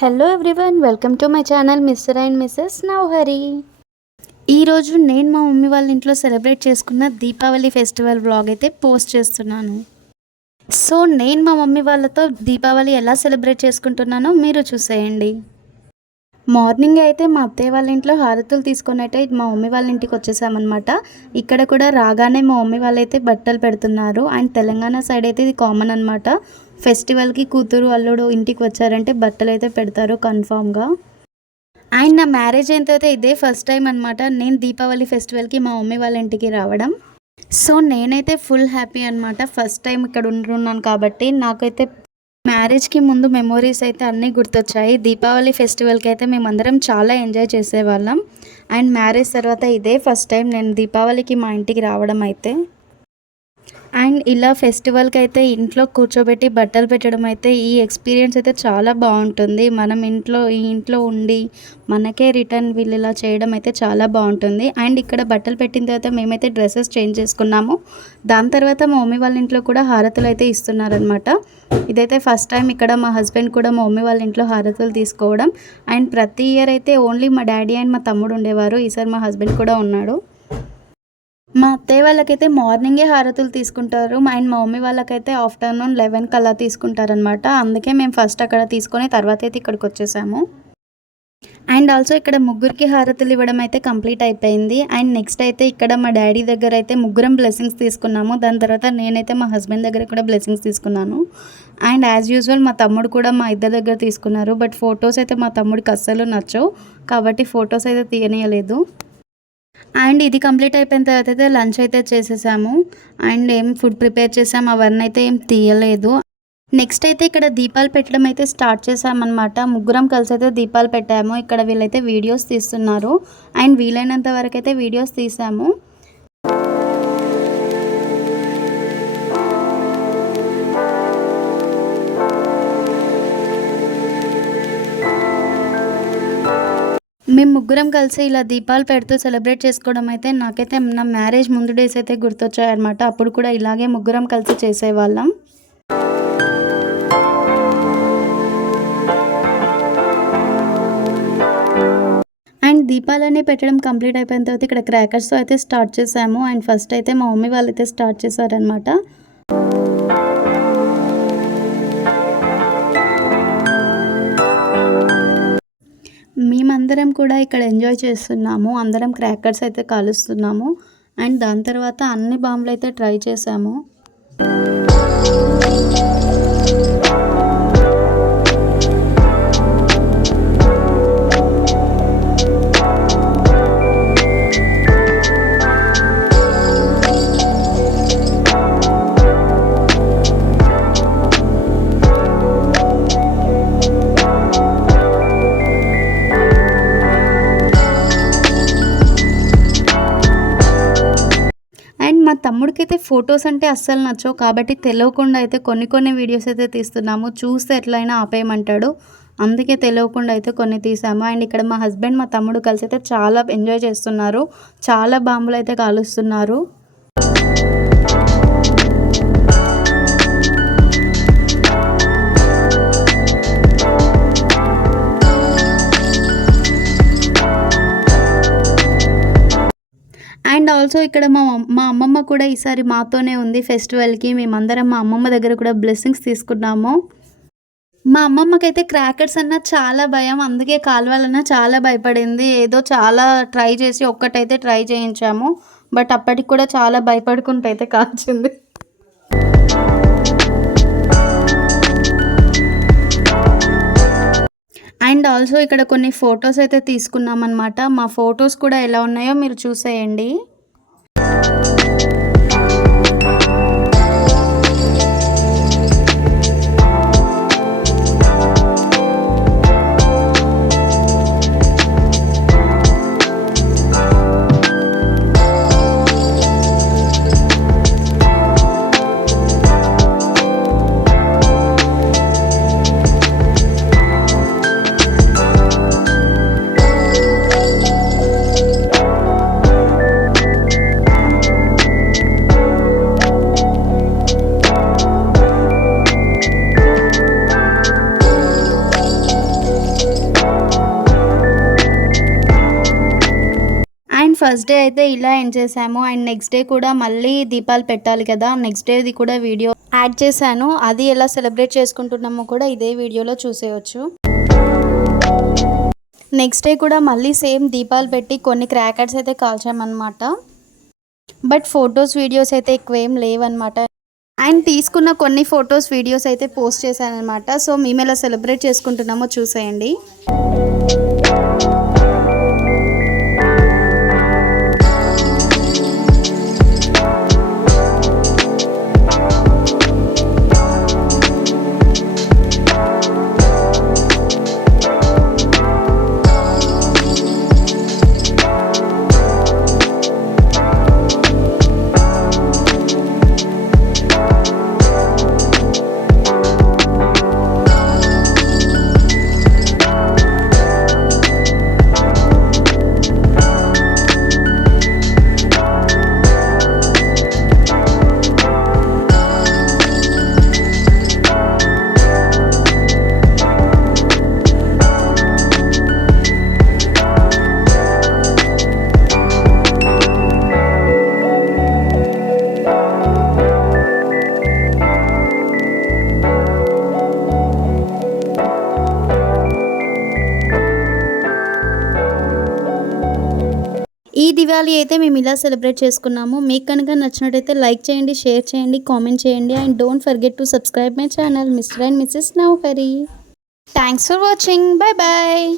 Hello everyone, welcome to my channel mister and missus Nauhari. ఈరోజు నేను మా మమ్మీ వాళ్ళ ఇంట్లో సెలబ్రేట్ చేసుకున్న దీపావళి ఫెస్టివల్ వ్లాగ్ అయితే పోస్ట్ చేస్తున్నాను. సో నేను మా మమ్మీ వాళ్ళతో దీపావళి ఎలా సెలబ్రేట్ చేసుకుంటున్నానో మీరు చూసేయండి. మార్నింగ్ అయితే మా అత్తయ్య వాళ్ళ ఇంట్లో హారతులు తీసుకొని అయితే మా మమ్మీ వాళ్ళ ఇంటికి వచ్చేసామన్నమాట. ఇక్కడ కూడా రాగానే మా మమ్మీ వాళ్ళైతే బట్టలు పెడుతున్నారు. అండ్ తెలంగాణ సైడ్ అయితే ఇది కామన్ అనమాట. ఫెస్టివల్కి కూతురు అల్లుడు ఇంటికి వచ్చారంటే బట్టలు అయితే పెడతారు కన్ఫామ్గా. అండ్ నా మ్యారేజ్ అయిన తర్వాత ఇదే ఫస్ట్ టైం అనమాట నేను దీపావళి ఫెస్టివల్కి మా మమ్మీ వాళ్ళ ఇంటికి రావడం. సో నేనైతే ఫుల్ హ్యాపీ అనమాట. ఫస్ట్ టైం ఇక్కడ ఉంటున్నాను కాబట్టి నాకైతే మ్యారేజ్కి ముందు మెమోరీస్ అయితే అన్నీ గుర్తొచ్చాయి. దీపావళి ఫెస్టివల్కి అయితే మేమందరం చాలా ఎంజాయ్ చేసేవాళ్ళం. అండ్ మ్యారేజ్ తర్వాత ఇదే ఫస్ట్ టైం నేను దీపావళికి మా ఇంటికి రావడం అయితే. అండ్ ఇలా ఫెస్టివల్కి అయితే ఇంట్లో కూర్చోబెట్టి బట్టలు పెట్టడం అయితే ఈ ఎక్స్పీరియన్స్ అయితే చాలా బాగుంటుంది. మనం ఈ ఇంట్లో ఉండి మనకే రిటర్న్ వీళ్ళు ఇలా చేయడం అయితే చాలా బాగుంటుంది. అండ్ ఇక్కడ బట్టలు పెట్టిన తర్వాత మేమైతే డ్రెస్సెస్ చేంజ్ చేసుకున్నాము. దాని తర్వాత మా మమ్మీ వాళ్ళ ఇంట్లో కూడా హారతులు అయితే ఇస్తున్నారనమాట. ఇదైతే ఫస్ట్ టైం ఇక్కడ మా హస్బెండ్ కూడా మా మమ్మీ వాళ్ళ ఇంట్లో హారతులు తీసుకోవడం. అండ్ ప్రతి ఇయర్ అయితే ఓన్లీ మా డాడీ అండ్ మా తమ్ముడు ఉండేవారు. ఈసారి మా హస్బెండ్ కూడా ఉన్నాడు. మా అత్తయ్య వాళ్ళకైతే మార్నింగే హారతులు తీసుకుంటారు. అండ్ మా మమ్మీ వాళ్ళకైతే ఆఫ్టర్నూన్ 11 కల్లా తీసుకుంటారనమాట. అందుకే మేము ఫస్ట్ అక్కడ తీసుకొని తర్వాత అయితే ఇక్కడికి వచ్చేసాము. అండ్ ఆల్సో ఇక్కడ ముగ్గురికి హారతులు ఇవ్వడం అయితే కంప్లీట్ అయిపోయింది. అండ్ నెక్స్ట్ అయితే ఇక్కడ మా డాడీ దగ్గర అయితే ముగ్గురం బ్లెస్సింగ్స్ తీసుకున్నాము. దాని తర్వాత నేనైతే మా హస్బెండ్ దగ్గర కూడా బ్లెస్సింగ్స్ తీసుకున్నాను. అండ్ యాజ్ యూజువల్ మా తమ్ముడు కూడా మా ఇద్దరి దగ్గర తీసుకున్నారు. బట్ ఫొటోస్ అయితే మా తమ్ముడికి అస్సలు నచ్చవు కాబట్టి ఫొటోస్ అయితే తీయనీయలేదు. అండ్ ఇది కంప్లీట్ అయిపోయిన తర్వాత అయితే లంచ్ అయితే చేసేసాము. అండ్ ఏం ఫుడ్ ప్రిపేర్ చేసాము అవన్నీ అయితే ఏం తీయలేదు. నెక్స్ట్ అయితే ఇక్కడ దీపాలు పెట్టడం అయితే స్టార్ట్ చేసామన్నమాట. ముగ్గురం కలిసి అయితే దీపాలు పెట్టాము. ఇక్కడ వీళ్ళైతే వీడియోస్ తీస్తున్నారు. అండ్ వీలైనంత వరకు అయితే వీడియోస్ తీసాము. మేము ముగ్గురం కలిసి ఇలా దీపాలు పెడుతూ సెలబ్రేట్ చేసుకోవడం అయితే నాకైతే నా మ్యారేజ్ ముందు డేస్ అయితే గుర్తొచ్చాయన్నమాట. అప్పుడు కూడా ఇలాగే ముగ్గురం కలిసి చేసేవాళ్ళం. అండ్ దీపాలన్నీ పెట్టడం కంప్లీట్ అయిపోయిన తర్వాత ఇక్కడ క్రాకర్స్తో అయితే స్టార్ట్ చేసాము. అండ్ ఫస్ట్ అయితే మా మమ్మీ వాళ్ళు అయితే స్టార్ట్ చేశారనమాట. మేమందరం కూడా ఇక్కడ ఎంజాయ్ చేస్తున్నాము. అందరం క్రాకర్స్ అయితే కాలుస్తున్నాము. అండ్ దాని తర్వాత అన్ని బాంబులు అయితే ట్రై చేసాము. అండ్ మా తమ్ముడికైతే ఫొటోస్ అంటే అస్సలు నచ్చవు కాబట్టి తెలియకుండా అయితే కొన్ని వీడియోస్ అయితే తీస్తున్నాము. చూస్తే ఎట్లయినా ఆపేయమంటాడు, అందుకే తెలియకుండా అయితే కొన్ని తీసాము. అండ్ ఇక్కడ మా హస్బెండ్ మా తమ్ముడు కలిసి అయితే చాలా ఎంజాయ్ చేస్తున్నారు. చాలా బాంబులు అయితే కాలుస్తున్నారు. అండ్ ఆల్సో ఇక్కడ మా అమ్మమ్మ కూడా ఈసారి మాతోనే ఉంది ఫెస్టివల్కి. మేమందరం మా అమ్మమ్మ దగ్గర కూడా బ్లెస్సింగ్స్ తీసుకున్నాము. మా అమ్మమ్మకైతే క్రాకర్స్ అన్న చాలా భయం, అందుకే కాలువాలన్నా చాలా భయపడింది. ఏదో చాలా ట్రై చేసి ఒక్కటైతే ట్రై చేయించాము. బట్ అప్పటికి కూడా చాలా భయపడుకుంటూ అయితే కాల్చింది. అండ్ ఆల్సో ఇక్కడ కొన్ని ఫొటోస్ అయితే తీసుకున్నాం అనమాట. మా ఫొటోస్ కూడా ఎలా ఉన్నాయో మీరు చూసేయండి. ఫస్ట్ డే అయితే ఇలా ఎండ్ చేసాము అండ్ నెక్స్ట్ డే కూడా మళ్ళీ దీపాలు పెట్టాలి కదా, నెక్స్ట్ డేది కూడా వీడియో యాడ్ చేశాను. అది ఎలా సెలబ్రేట్ చేసుకుంటున్నామో కూడా ఇదే వీడియోలో చూసేయచ్చు. నెక్స్ట్ డే కూడా మళ్ళీ సేమ్ దీపాలు పెట్టి కొన్ని క్రాకర్స్ అయితే కాల్చామన్నమాట. బట్ ఫొటోస్ వీడియోస్ అయితే ఎక్కువ ఏం లేవన్నమాట. అండ్ తీసుకున్న కొన్ని ఫొటోస్ వీడియోస్ అయితే పోస్ట్ చేశాను అనమాట. సో మేము ఎలా సెలబ్రేట్ చేసుకుంటున్నామో చూసేయండి. ఈ దివాళీ అయితే మేము ఇలా సెలబ్రేట్ చేసుకున్నాము. మీకు కనుక నచ్చినట్టయితే లైక్ చేయండి, షేర్ చేయండి, కామెంట్ చేయండి and don't forget to subscribe my channel mister and missus Nauhari. Thanks for watching. Bye bye.